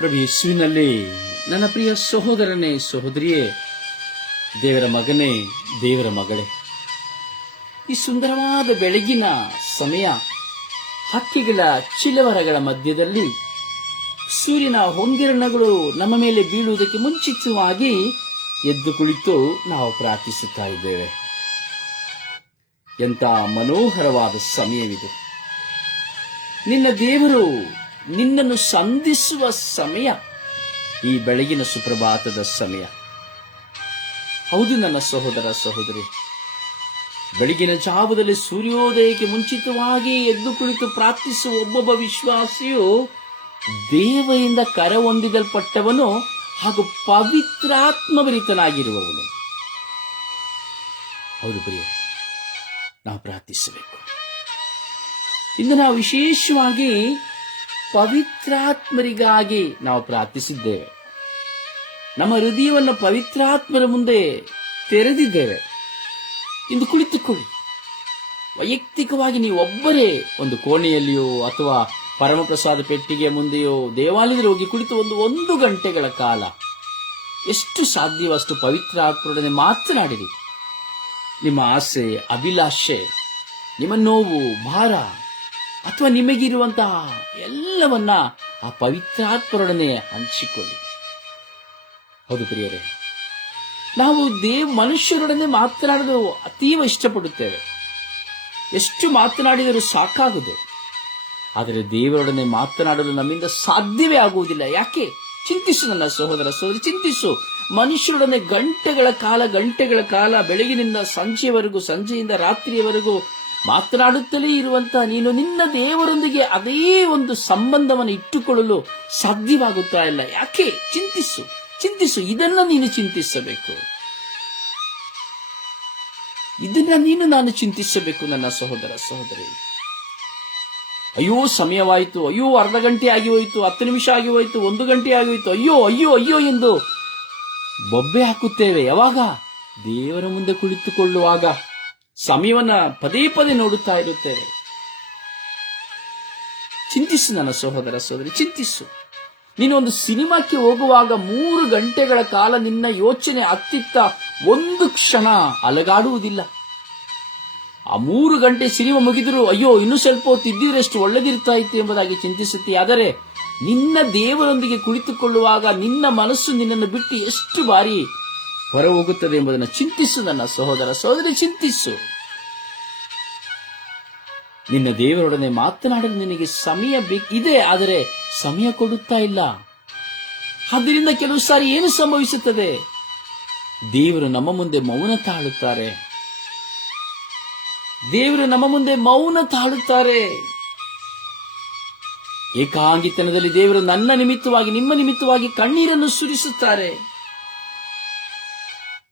ಪ್ರಭು ಯೇಸುವಿನಲ್ಲಿ ನನ್ನ ಪ್ರಿಯ ಸಹೋದರನೇ, ಸಹೋದರಿಯೇ, ದೇವರ ಮಗನೇ, ದೇವರ ಮಗಳೇ, ಈ ಸುಂದರವಾದ ಬೆಳಗಿನ ಸಮಯ, ಹಕ್ಕಿಗಳ ಚಿಲವರಗಳ ಮಧ್ಯದಲ್ಲಿ ಸೂರ್ಯನ ಹೊಂಗಿರಣಗಳು ನಮ್ಮ ಮೇಲೆ ಬೀಳುವುದಕ್ಕೆ ಮುಂಚಿತವಾಗಿ ಎದ್ದು ಕುಳಿತು ನಾವು ಪ್ರಾರ್ಥಿಸುತ್ತಾ ಇದ್ದೇವೆ. ಎಂಥ ಮನೋಹರವಾದ ಸಮಯವಿದು. ನಿನ್ನ ದೇವರು ನಿನ್ನನ್ನು ಸಂಧಿಸುವ ಸಮಯ, ಈ ಬೆಳಗಿನ ಸುಪ್ರಭಾತದ ಸಮಯ. ಹೌದು ನನ್ನ ಸಹೋದರ ಸಹೋದರಿ, ಬೆಳಗಿನ ಜಾವದಲ್ಲಿ ಸೂರ್ಯೋದಯಕ್ಕೆ ಮುಂಚಿತವಾಗಿ ಎದ್ದು ಕುಳಿತು ಪ್ರಾರ್ಥಿಸುವ ಒಬ್ಬೊಬ್ಬ ವಿಶ್ವಾಸಿಯು ದೇವರಿಂದ ಕರ ಹೊಂದಿದಲ್ಪಟ್ಟವನು ಹಾಗೂ ಪವಿತ್ರಾತ್ಮಭರಿತನಾಗಿರುವವನು. ಹೌದು ಪ್ರಿಯ ನಾವು ಪ್ರಾರ್ಥಿಸಬೇಕು. ಇಂದು ನಾವು ವಿಶೇಷವಾಗಿ ಪವಿತ್ರಾತ್ಮರಿಗಾಗಿ ನಾವು ಪ್ರಾರ್ಥಿಸಿದ್ದೇವೆ. ನಮ್ಮ ಹೃದಯವನ್ನು ಪವಿತ್ರಾತ್ಮರ ಮುಂದೆ ತೆರೆದಿದ್ದೇವೆ. ಇಂದು ಕುಳಿತುಕೊಳ್ಳಿ. ವೈಯಕ್ತಿಕವಾಗಿ ನೀವು ಒಬ್ಬರೇ ಒಂದು ಕೋಣೆಯಲ್ಲಿಯೋ ಅಥವಾ ಪರಮಪ್ರಸಾದ ಪೆಟ್ಟಿಗೆ ಮುಂದೆಯೋ ದೇವಾಲಯದಲ್ಲಿ ಹೋಗಿ ಕುಳಿತು ಒಂದು ಒಂದು ಗಂಟೆಗಳ ಕಾಲ ಎಷ್ಟು ಸಾಧ್ಯವೋ ಅಷ್ಟು ಪವಿತ್ರ ಆತ್ಮರೊಡನೆ ಮಾತನಾಡಿರಿ. ನಿಮ್ಮ ಆಸೆ, ಅಭಿಲಾಷೆ, ನಿಮ್ಮ ನೋವು, ಭಾರ ಅಥವಾ ನಿಮಗಿರುವಂತಹ ಎಲ್ಲವನ್ನ ಆ ಪವಿತ್ರಾತ್ಮರೊಡನೆ ಹಂಚಿಕೊಳ್ಳಿ. ಹೌದು ಪ್ರಿಯರೇ, ನಾವು ದೇವ್ ಮನುಷ್ಯರೊಡನೆ ಮಾತನಾಡಲು ಅತೀವ ಇಷ್ಟಪಡುತ್ತೇವೆ. ಎಷ್ಟು ಮಾತನಾಡಿದರೂ ಸಾಕಾಗದು ಆದರೆ ದೇವರೊಡನೆ ಮಾತನಾಡಲು ನಮ್ಮಿಂದ ಸಾಧ್ಯವೇ ಆಗುವುದಿಲ್ಲ. ಯಾಕೆ? ಚಿಂತಿಸು ನನ್ನ ಸಹೋದರ ಸಹೋದರಿ ಚಿಂತಿಸು. ಮನುಷ್ಯರೊಡನೆ ಗಂಟೆಗಳ ಕಾಲ ಗಂಟೆಗಳ ಕಾಲ, ಬೆಳಗಿನಿಂದ ಸಂಜೆಯವರೆಗೂ ಸಂಜೆಯಿಂದ ರಾತ್ರಿಯವರೆಗೂ ಮಾತನಾಡುತ್ತಲೇ ಇರುವಂತಹ ನೀನು ನಿನ್ನ ದೇವರೊಂದಿಗೆ ಅದೇ ಒಂದು ಸಂಬಂಧವನ್ನು ಇಟ್ಟುಕೊಳ್ಳಲು ಸಾಧ್ಯವಾಗುತ್ತಾ ಇಲ್ಲ. ಯಾಕೆ? ಚಿಂತಿಸು. ಚಿಂತಿಸು. ಇದನ್ನ ನೀನು ಚಿಂತಿಸಬೇಕು. ಇದನ್ನ ನೀನು ನಾನು ಚಿಂತಿಸಬೇಕು ನನ್ನ ಸಹೋದರ ಸಹೋದರಿ. ಅಯ್ಯೋ, ಸಮಯವಾಯಿತು. ಅಯ್ಯೋ, ಅರ್ಧ ಗಂಟೆ ಆಗಿ ಹೋಯಿತು. ಹತ್ತು ನಿಮಿಷ ಆಗಿ ಹೋಯಿತು. ಒಂದು ಗಂಟೆ ಆಗಿ ಹೋಯಿತು. ಅಯ್ಯೋ ಅಯ್ಯೋ ಅಯ್ಯೋ ಎಂದು ಬೊಬ್ಬೆ ಹಾಕುತ್ತೇವೆ. ಯಾವಾಗ? ದೇವರ ಮುಂದೆ ಕುಳಿತುಕೊಳ್ಳುವಾಗ. ಸಮಯವನ್ನ ಪದೇ ಪದೇ ನೋಡುತ್ತಾ ಇರುತ್ತೇವೆ. ಚಿಂತಿಸು ನನ್ನ ಸಹೋದರ ಸಹೋದರಿ, ಚಿಂತಿಸು. ನೀನು ಒಂದು ಸಿನಿಮಾಕ್ಕೆ ಹೋಗುವಾಗ ಮೂರು ಗಂಟೆಗಳ ಕಾಲ ನಿನ್ನ ಯೋಚನೆ ಅತ್ತಿತ್ತ ಒಂದು ಕ್ಷಣ ಅಲಗಾಡುವುದಿಲ್ಲ. ಆ ಮೂರು ಗಂಟೆ ಸಿನಿಮಾ ಮುಗಿದರೂ, ಅಯ್ಯೋ, ಇನ್ನು ಸ್ವಲ್ಪ ಹೊತ್ತು ಇದ್ದಿದ್ರೆ ಎಷ್ಟು ಒಳ್ಳೆದಿರ್ತಾ ಇತ್ತು ಎಂಬುದಾಗಿ ಚಿಂತಿಸುತ್ತೆ ಆದರೆ ನಿನ್ನ ದೇವರೊಂದಿಗೆ ಕುಳಿತುಕೊಳ್ಳುವಾಗ ನಿನ್ನ ಮನಸ್ಸು ನಿನ್ನನ್ನು ಬಿಟ್ಟು ಎಷ್ಟು ಬಾರಿ ಹೊರ ಹೋಗುತ್ತದೆ ಎಂಬುದನ್ನು ಚಿಂತಿಸು ನನ್ನ ಸಹೋದರ ಸಹೋದರಿ, ಚಿಂತಿಸು. ನಿನ್ನ ದೇವರೊಡನೆ ಮಾತನಾಡಲು ನಿನಗೆ ಸಮಯ ಇದೆ, ಆದರೆ ಸಮಯ ಕೊಡುತ್ತಾ ಇಲ್ಲ. ಆದ್ದರಿಂದ ಕೆಲವು ಸಾರಿ ಏನು ಸಂಭವಿಸುತ್ತದೆ? ದೇವರು ನಮ್ಮ ಮುಂದೆ ಮೌನ ತಾಳುತ್ತಾರೆ. ದೇವರು ನಮ್ಮ ಮುಂದೆ ಮೌನ ತಾಳುತ್ತಾರೆ. ಏಕಾಂಗಿತನದಲ್ಲಿ ದೇವರು ನನ್ನ ನಿಮಿತ್ತವಾಗಿ, ನಿಮ್ಮ ನಿಮಿತ್ತವಾಗಿ ಕಣ್ಣೀರನ್ನು ಸುರಿಸುತ್ತಾರೆ.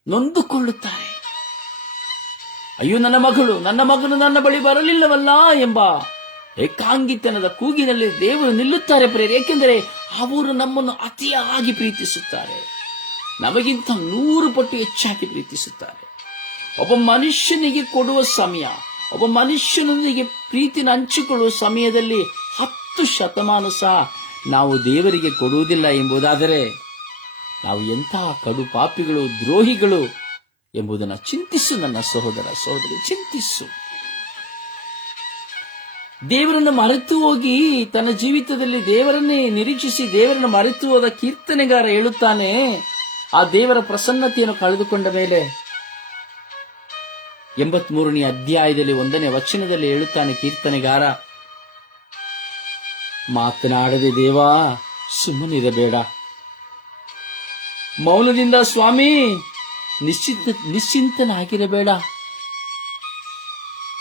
ನೊಂದುಕೊಳ್ಳುತ್ತಾರೆ ಅಯ್ಯೋ, ನನ್ನ ಮಗಳು, ನನ್ನ ಮಗನು ನನ್ನ ಬಳಿ ಬರಲಿಲ್ಲವಲ್ಲ ಎಂಬ ಏಕಾಂಗಿತನದ ಕೂಗಿನಲ್ಲಿ ದೇವರು ನಿಲ್ಲುತ್ತಾರೆ ಪ್ರೇರ್ ಏಕೆಂದರೆ ಅವರು ನಮ್ಮನ್ನು ಅತಿಯಾಗಿ ಪ್ರೀತಿಸುತ್ತಾರೆ. ನಮಗಿಂತ ನೂರು ಪಟ್ಟು ಹೆಚ್ಚಾಗಿ ಪ್ರೀತಿಸುತ್ತಾರೆ. ಒಬ್ಬ ಮನುಷ್ಯನಿಗೆ ಕೊಡುವ ಸಮಯ, ಒಬ್ಬ ಮನುಷ್ಯನೊಂದಿಗೆ ಪ್ರೀತಿನ ಹಂಚಿಕೊಳ್ಳುವ ಸಮಯದಲ್ಲಿ ಹತ್ತು ಶತಮಾನ ಸಹ ನಾವು ದೇವರಿಗೆ ಕೊಡುವುದಿಲ್ಲ ಎಂಬುದಾದರೆ ನಾವು ಎಂತಹ ಕಡು ಪಾಪಿಗಳು, ದ್ರೋಹಿಗಳು ಎಂಬುದನ್ನು ಚಿಂತಿಸು ನನ್ನ ಸಹೋದರ ಸಹೋದರಿ, ಚಿಂತಿಸು. ದೇವರನ್ನು ಮರೆತು ಹೋಗಿ ತನ್ನ ಜೀವಿತದಲ್ಲಿ ದೇವರನ್ನೇ ನಿರೀಕ್ಷಿಸಿ ದೇವರನ್ನು ಮರೆತು ಹೋದ ಕೀರ್ತನೆಗಾರ ಹೇಳುತ್ತಾನೆ, ಆ ದೇವರ ಪ್ರಸನ್ನತೆಯನ್ನು ಕಳೆದುಕೊಂಡ ಮೇಲೆ ಎಂಬತ್ಮೂರನೇ ಅಧ್ಯಾಯದಲ್ಲಿ ಒಂದನೇ ವಚನದಲ್ಲಿ ಹೇಳುತ್ತಾನೆ ಕೀರ್ತನೆಗಾರ, ಮಾತನಾಡದೆ ದೇವಾ, ಸುಮ್ಮನಿರಬೇಡ. ಮೌನದಿಂದ ಸ್ವಾಮಿ, ನಿಶ್ಚಿತ, ನಿಶ್ಚಿಂತನಾಗಿರಬೇಡ.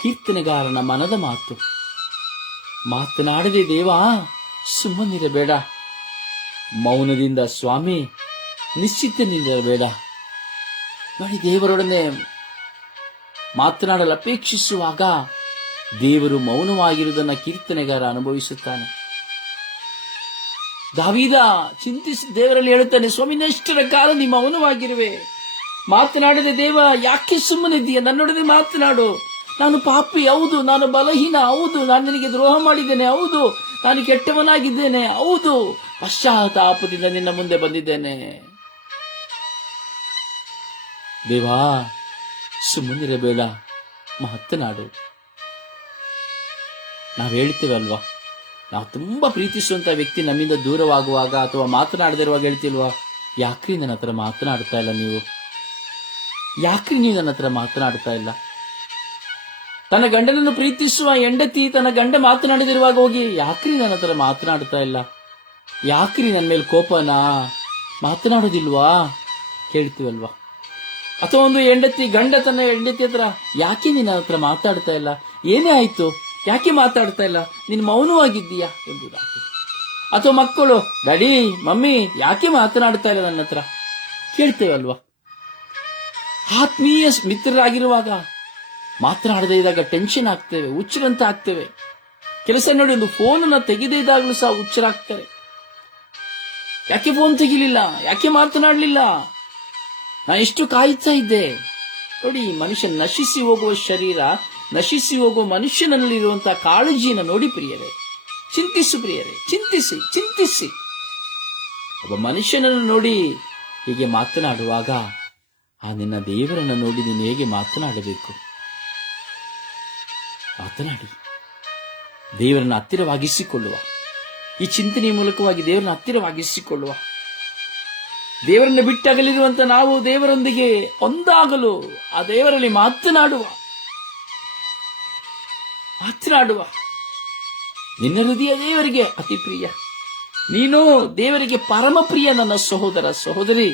ಕೀರ್ತನೆಗಾರನ ಮನದ ಮಾತು. ಮಾತನಾಡದೆ ದೇವ, ಸುಮ್ಮನಿರಬೇಡ. ಮೌನದಿಂದ ಸ್ವಾಮಿ, ನಿಶ್ಚಿತನಿರಬೇಡ. ನೋಡಿ ದೇವರೊಡನೆ ಮಾತನಾಡಲು ಅಪೇಕ್ಷಿಸುವಾಗ ದೇವರು ಮೌನವಾಗಿರುವುದನ್ನು ಕೀರ್ತನೆಗಾರ ಅನುಭವಿಸುತ್ತಾನೆ. ದಾವೀದ ಚಿಂತಿಸಿ ದೇವರಲ್ಲಿ ಹೇಳುತ್ತಾನೆ ಸ್ವಾಮಿನಷ್ಟರ ಕಾಲ ನಿಮ್ಮ ಅವನವಾಗಿರುವೆ ಮಾತನಾಡದೆ ದೇವ, ಯಾಕೆ ಸುಮ್ಮನಿದ್ದೀಯ ನನ್ನೊಡನೆ ಮಾತನಾಡು. ನಾನು ಪಾಪಿ, ಹೌದು. ನಾನು ಬಲಹೀನ, ಹೌದು. ನಾನು ನಿನಗೆ ದ್ರೋಹ ಮಾಡಿದ್ದೇನೆ, ಹೌದು. ನಾನು ಕೆಟ್ಟವನಾಗಿದ್ದೇನೆ, ಹೌದು. ಪಶ್ಚಾತ್ತಾಪದಿಂದ ನಿನ್ನ ಮುಂದೆ ಬಂದಿದ್ದೇನೆ. ದೇವಾ ಸುಮ್ಮನಿರಬೇಡ ಮಾತನಾಡು. ನಾವು ಹೇಳ್ತೇವೆ ಅಲ್ವಾ ನಾವು ತುಂಬಾ ಪ್ರೀತಿಸುವಂತ ವ್ಯಕ್ತಿ ನಮ್ಮಿಂದ ದೂರವಾಗುವಾಗ ಅಥವಾ ಮಾತನಾಡದಿರುವಾಗ ಹೇಳ್ತಿಲ್ವಾ ಯಾಕ್ರಿ ನನ್ನ ಹತ್ರ ಮಾತನಾಡ್ತಾ ಇಲ್ಲ ನೀವು? ಯಾಕ್ರಿ ನೀವು ನನ್ನ ಹತ್ರ ಮಾತನಾಡ್ತಾ ಇಲ್ಲ? ತನ್ನ ಗಂಡನನ್ನು ಪ್ರೀತಿಸುವ ಹೆಂಡತಿ ತನ್ನ ಗಂಡ ಮಾತನಾಡದಿರುವಾಗ ಹೋಗಿ, ಯಾಕ್ರಿ ನನ್ನ ಹತ್ರ ಮಾತನಾಡ್ತಾ ಇಲ್ಲ? ಯಾಕ್ರಿ ನನ್ನ ಮೇಲೆ ಕೋಪನಾ? ಮಾತನಾಡೋದಿಲ್ವಾ? ಕೇಳ್ತೀವಲ್ವಾ? ಅಥವಾ ಒಂದು ಹೆಂಡತಿ, ಗಂಡ ತನ್ನ ಹೆಂಡತಿ ಹತ್ರ ಯಾಕೆ ನಿನ್ನ ಹತ್ರ ಮಾತಾಡ್ತಾ ಇಲ್ಲ? ಏನೇ ಆಯ್ತು? ಯಾಕೆ ಮಾತಾಡ್ತಾ ಇಲ್ಲ? ನೀನು ಮೌನವಾಗಿದ್ದೀಯಾ ಎಂಬುದಾಗಿ ಅಥವಾ ಮಕ್ಕಳು, ಡ್ಯಾಡಿ, ಮಮ್ಮಿ, ಯಾಕೆ ಮಾತನಾಡ್ತಾ ಇಲ್ಲ ನನ್ನ ಹತ್ರ? ಕೇಳ್ತೇವಲ್ವಾ? ಆತ್ಮೀಯ ಮಿತ್ರರಾಗಿರುವಾಗ ಮಾತನಾಡದೇ ಇದ್ದಾಗ ಟೆನ್ಷನ್ ಆಗ್ತೇವೆ, ಹುಚ್ಚರಂತ ಆಗ್ತೇವೆ. ಕೆಲಸ ನೋಡಿ ಒಂದು ಫೋನನ್ನ ತೆಗೆದೇ ಇದ್ದಾಗಲೂ ಸಹ ಹುಚ್ಚರಾಗ್ತಾರೆ. ಯಾಕೆ ಫೋನ್ ತೆಗಿಲಿಲ್ಲ? ಯಾಕೆ ಮಾತನಾಡಲಿಲ್ಲ? ನಾನು ಎಷ್ಟು ಕಾಯ್ತಾ ಇದ್ದೆ. ನೋಡಿ ಮನುಷ್ಯ ನಶಿಸಿ ಹೋಗುವ ಶರೀರ ನಶಿಸಿ ಹೋಗುವ ಮನುಷ್ಯನಲ್ಲಿರುವಂತಹ ಕಾಳಜಿಯನ್ನು ನೋಡಿ ಪ್ರಿಯರೇ. ಚಿಂತಿಸು ಪ್ರಿಯರೇ, ಚಿಂತಿಸಿ ಚಿಂತಿಸಿ. ಒಬ್ಬ ಮನುಷ್ಯನನ್ನು ನೋಡಿ ಹೀಗೆ ಮಾತನಾಡುವಾಗ, ಆ ನಿನ್ನ ದೇವರನ್ನು ನೋಡಿ ನೀನು ಹೇಗೆ ಮಾತನಾಡಬೇಕು? ಮಾತನಾಡಿ. ದೇವರನ್ನ ಹತ್ತಿರವಾಗಿಸಿಕೊಳ್ಳುವ. ಈ ಚಿಂತನೆಯ ಮೂಲಕವಾಗಿ ದೇವರನ್ನ ಹತ್ತಿರವಾಗಿಸಿಕೊಳ್ಳುವ. ದೇವರನ್ನು ಬಿಟ್ಟಾಗಲಿರುವಂತ ನಾವು ದೇವರೊಂದಿಗೆ ಒಂದಾಗಲು ಆ ದೇವರಲ್ಲಿ ಮಾತನಾಡುವ. ಮಾತನಾಡುವ ನಿನ್ನ ಹೃದಯ ದೇವರಿಗೆ ಅತಿ ಪ್ರಿಯ. ನೀನು ದೇವರಿಗೆ ಪರಮ ಪ್ರಿಯ ನನ್ನ ಸಹೋದರ ಸಹೋದರಿ.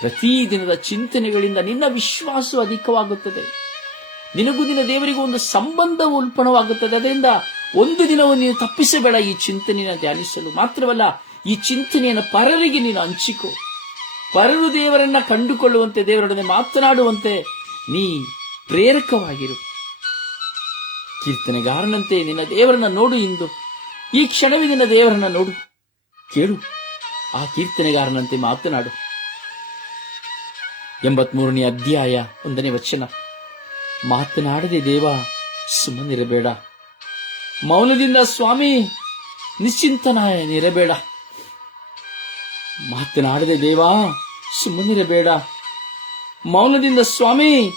ಪ್ರತಿ ದಿನದ ಚಿಂತನೆಗಳಿಂದ ನಿನ್ನ ವಿಶ್ವಾಸ ಅಧಿಕವಾಗುತ್ತದೆ. ನಿನಗೂ ದಿನ ದೇವರಿಗೂ ಒಂದು ಸಂಬಂಧ ಉಲ್ಪಣವಾಗುತ್ತದೆ. ಅದರಿಂದ ಒಂದು ದಿನವೂ ನೀನು ತಪ್ಪಿಸಬೇಡ. ಈ ಚಿಂತನೆಯನ್ನು ಧ್ಯಾನಿಸಲು ಮಾತ್ರವಲ್ಲ, ಈ ಚಿಂತನೆಯನ್ನು ಪರರಿಗೆ ನೀನು ಹಂಚಿಕೊ. ಪರರು ದೇವರನ್ನ ಕಂಡುಕೊಳ್ಳುವಂತೆ, ದೇವರೊಡನೆ ಮಾತನಾಡುವಂತೆ ನೀ ಪ್ರೇರಕವಾಗಿರು. ಕೀರ್ತನೆಗಾರನಂತೆ ನಿನ್ನ ದೇವರನ್ನ ನೋಡು ಇಂದು. ಈ ಕ್ಷಣವೇ ನಿನ್ನ ದೇವರನ್ನ ನೋಡು. ಕೇಳು. ಆ ಕೀರ್ತನೆಗಾರನಂತೆ ಮಾತನಾಡು. ಎಂಬತ್ಮೂರನೇ ಅಧ್ಯಾಯ ಒಂದನೇ ವಚನ. ಮಾತನಾಡದೆ ದೇವ, ಸುಮ್ಮನಿರಬೇಡ. ಮೌನದಿಂದ ಸ್ವಾಮಿ ನಿಶ್ಚಿಂತನಾಯನಿರಬೇಡ ಮಾತನಾಡದೆ ದೇವಾ, ಸುಮ್ಮನಿರಬೇಡ. ಮೌನದಿಂದ ಸ್ವಾಮಿ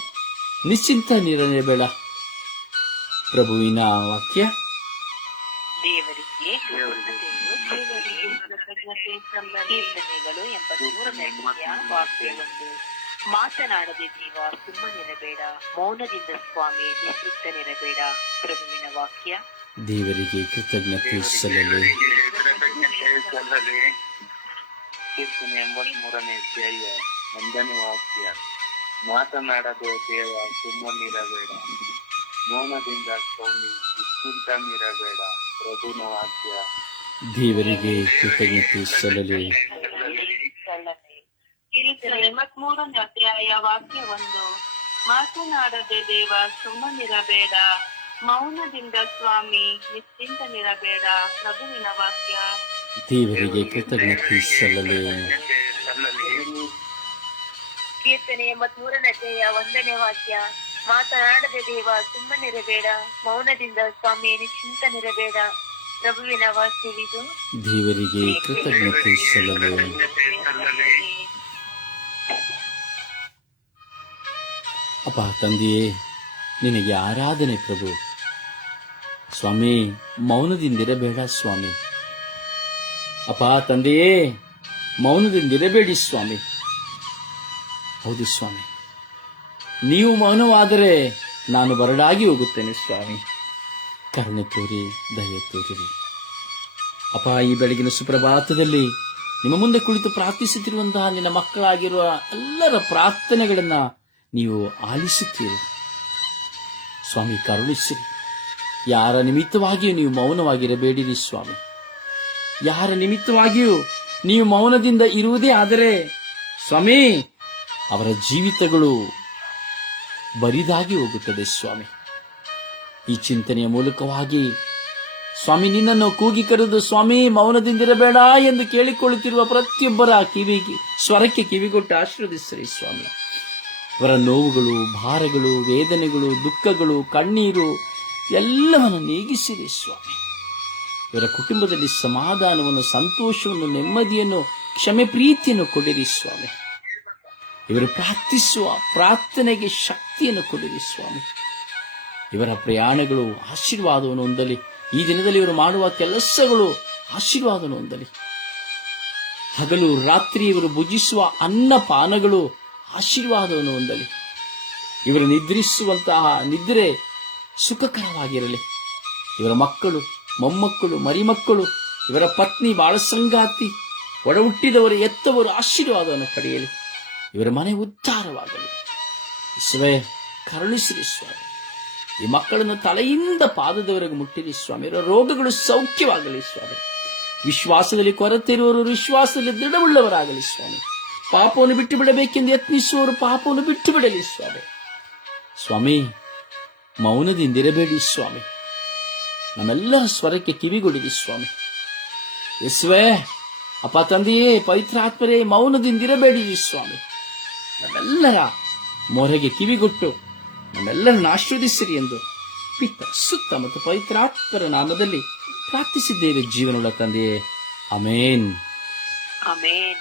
ನಿಶ್ಚಿಂತನಿರಬೇಡ ವಾಕ್ಯ? ಒಂದು ಮಾತನಾಡದೆ ಜೀವ ಸುಮ್ಮನಿರಬೇಡ. ಮೌನದಿಂದ ಸ್ವಾಮಿ ನಿಶ್ಚಿತ್ತನಿರಬೇಡ ಪ್ರಭುವಿನ ವಾಕ್ಯ? ದೇವರಿಗೆ ಕೃತಜ್ಞತೆ ಸಲ್ಲಲು. ಕೃತಜ್ಞತೆ ಕೀರ್ತನೆ ಎಂಬತ್ಮೂರನೇ ಅಧ್ಯಾಯ ಒಂದನೇ ವಾಕ್ಯ. ಮಾತನಾಡದೆ ದೇವ ಸುಮ್ಮನಿರಬೇಡ. ಮೌನದಿಂದ ಸ್ವಾಮಿ ನಿಶ್ಚಿಂತನಿರಬೇಡ ಪ್ರಭುನ ವಾಕ್ಯ ದೇವರಿಗೆ ಕೃತಜ್ಞತೆ ಸಲ್ಲಲಿ. ಮೂರನೇ ಅಧ್ಯಾಯ ವಾಕ್ಯ ಒಂದು. ಮಾತನಾಡದೆ ದೇವ ಸುಮ್ಮನಿರಬೇಡ. ಮೌನದಿಂದ ಸ್ವಾಮಿ ನಿಶ್ಚಿಂತನಿರಬೇಡ ಪ್ರಭುವಿನ ವಾಕ್ಯ. ದೇವರಿಗೆ ಕೃತಜ್ಞತೆ ಸಲ್ಲಲಿ. ಸಲ್ಲಲಿ ಕೀರ್ತನೆ ಎಂಬತ್ಮೂರನೇ ಅಧ್ಯಾಯ ಒಂದನೇ ವಾಕ್ಯ. ಮಾತನಾಡದೆ ದೇವ ಸುಮ್ಮನಿರಬೇಡ ಮೌನದಿಂದ ಸ್ವಾಮಿ ಚಿಂತನಿರಬೇಡ ಪ್ರಭುವಿನ ವಾಕ್ಯವಿದು ದೇವರಿಗೆ ಕೃತಜ್ಞತೆ ಸಲ್ಲಲು. ಅಪ್ಪ ತಂದೆಯೇ, ನಿನಗೆ ಆರಾಧನೆ ಪ್ರಭು. ಸ್ವಾಮಿ, ಮೌನದಿಂದಿರಬೇಡ ಸ್ವಾಮಿ. ಅಪ್ಪ ತಂದೆಯೇ, ಮೌನದಿಂದಿರಬೇಡಿ ಸ್ವಾಮಿ. ಹೌದು ಸ್ವಾಮಿ. ನೀವು ಮೌನವಾದರೆ ನಾನು ಬರಡಾಗಿ ಹೋಗುತ್ತೇನೆ, ಸ್ವಾಮಿ. ಕರುಣೆ ತೋರಿ, ದಯ ತೋರಿರಿ. ಅಪ ಈ ಬೆಳಗಿನ ಸುಪ್ರಭಾತದಲ್ಲಿ ನಿಮ್ಮ ಮುಂದೆ ಕುಳಿತು ಪ್ರಾರ್ಥಿಸುತ್ತಿರುವಂತಹ ನಿನ್ನ ಮಕ್ಕಳಾಗಿರುವ ಎಲ್ಲರ ಪ್ರಾರ್ಥನೆಗಳನ್ನು ನೀವು ಆಲಿಸುತ್ತೀರಿ. ಸ್ವಾಮಿ ಕರುಣಿಸಿರಿ ಯಾರ ನಿಮಿತ್ತವಾಗಿಯೂ ನೀವು ಮೌನವಾಗಿರಬೇಡಿರಿ, ಸ್ವಾಮಿ. ಯಾರ ನಿಮಿತ್ತವಾಗಿಯೂ ನೀವು ಮೌನದಿಂದ ಇರುವುದೇ ಆದರೆ, ಸ್ವಾಮಿ, ಅವರ ಜೀವಿತಗಳು ಬರಿದಾಗಿ ಹೋಗುತ್ತದೆ ಸ್ವಾಮಿ. ಈ ಚಿಂತನೆಯ ಮೂಲಕವಾಗಿ ಸ್ವಾಮಿ ನಿನ್ನನ್ನು ಕೂಗಿ ಕರೆದು ಸ್ವಾಮಿ ಮೌನದಿಂದಿರಬೇಡ ಎಂದು ಕೇಳಿಕೊಳ್ಳುತ್ತಿರುವ ಪ್ರತಿಯೊಬ್ಬರ ಕಿವಿಗೆ ಸ್ವರಕ್ಕೆ ಕಿವಿಗೊಟ್ಟು ಆಶೀರ್ವದಿಸಿರಿ ಸ್ವಾಮಿ. ಅವರ ನೋವುಗಳು, ಭಾರಗಳು, ವೇದನೆಗಳು, ದುಃಖಗಳು, ಕಣ್ಣೀರು ಎಲ್ಲವನ್ನು ನೀಗಿಸಿರಿ ಸ್ವಾಮಿ. ಇವರ ಕುಟುಂಬದಲ್ಲಿ ಸಮಾಧಾನವನ್ನು, ಸಂತೋಷವನ್ನು, ನೆಮ್ಮದಿಯನ್ನು, ಕ್ಷಮೆ, ಪ್ರೀತಿಯನ್ನು ಕೊಡಿರಿ ಸ್ವಾಮಿ. ಇವರು ಪ್ರಾರ್ಥಿಸುವ ಪ್ರಾರ್ಥನೆಗೆ ಶಕ್ತಿಯನ್ನು ಕೊಡಿರಿ ಸ್ವಾಮಿ. ಇವರ ಪ್ರಯಾಣಗಳು ಆಶೀರ್ವಾದವನ್ನು ಹೊಂದಲಿ. ಈ ದಿನದಲ್ಲಿ ಇವರು ಮಾಡುವ ಕೆಲಸಗಳು ಆಶೀರ್ವಾದವನ್ನು ಹೊಂದಲಿ. ಹಗಲು ರಾತ್ರಿ ಇವರು ಭುಜಿಸುವ ಅನ್ನ ಪಾನಗಳು ಆಶೀರ್ವಾದವನ್ನು ಹೊಂದಲಿ. ಇವರು ನಿದ್ರಿಸುವಂತಹ ನಿದ್ರೆ ಸುಖಕರವಾಗಿರಲಿ. ಇವರ ಮಕ್ಕಳು, ಮೊಮ್ಮಕ್ಕಳು, ಮರಿಮಕ್ಕಳು, ಇವರ ಪತ್ನಿ ಬಾಳಸಂಗಾತಿ ಸಂಗಾತಿ ಎತ್ತವರು ಆಶೀರ್ವಾದವನ್ನು ಪಡೆಯಲಿ. ಇವರ ಮನೆ ಉದ್ಧಾರವಾಗಲಿ. ಇಸುವೆ ಕರುಣಿಸಿರಿ ಸ್ವಾಮಿ. ಈ ಮಕ್ಕಳನ್ನು ತಲೆಯಿಂದ ಪಾದದವರೆಗೆ ಮುಟ್ಟಿರಿ ಸ್ವಾಮಿ. ಇವರ ರೋಗಗಳು ಸೌಖ್ಯವಾಗಲಿ ಸ್ವಾಮಿ. ವಿಶ್ವಾಸದಲ್ಲಿ ಕೊರತೆ ಇರುವವರು ವಿಶ್ವಾಸದಲ್ಲಿ ದೃಢವುಳ್ಳವರಾಗಲಿ ಸ್ವಾಮಿ. ಪಾಪವನ್ನು ಬಿಟ್ಟು ಬಿಡಬೇಕೆಂದು ಯತ್ನಿಸುವವರು ಪಾಪವನ್ನು ಬಿಟ್ಟು ಬಿಡಲಿ ಸ್ವಾಮಿ. ಸ್ವಾಮಿ, ಮೌನದಿಂದಿರಬೇಡಿ ಸ್ವಾಮಿ. ನಮ್ಮೆಲ್ಲರ ಸ್ವರಕ್ಕೆ ಕಿವಿಗೊಡಿರಿ ಸ್ವಾಮಿ. ಯಸ್ವೇ, ಅಪ್ಪ ತಂದೆಯೇ ಪವಿತ್ರಾತ್ಮರೇ ಮೌನದಿಂದಿರಬೇಡಿ ಸ್ವಾಮಿ. ನಮ್ಮೆಲ್ಲರ ಮೊರೆಗೆ ಕಿವಿಗೊಟ್ಟು ನಮ್ಮೆಲ್ಲರನ್ನು ಆಶೀರ್ವದಿಸಿರಿ ಎಂದು ಪಿತ್ತ ಸುತ್ತ ಮತ್ತು ಪವಿತ್ರಾತ್ಮರ ನಾಮದಲ್ಲಿ ಪ್ರಾರ್ಥಿಸಿದ್ದೇವೆ ಜೀವನದ ತಂದೆಯೇ. Amen amen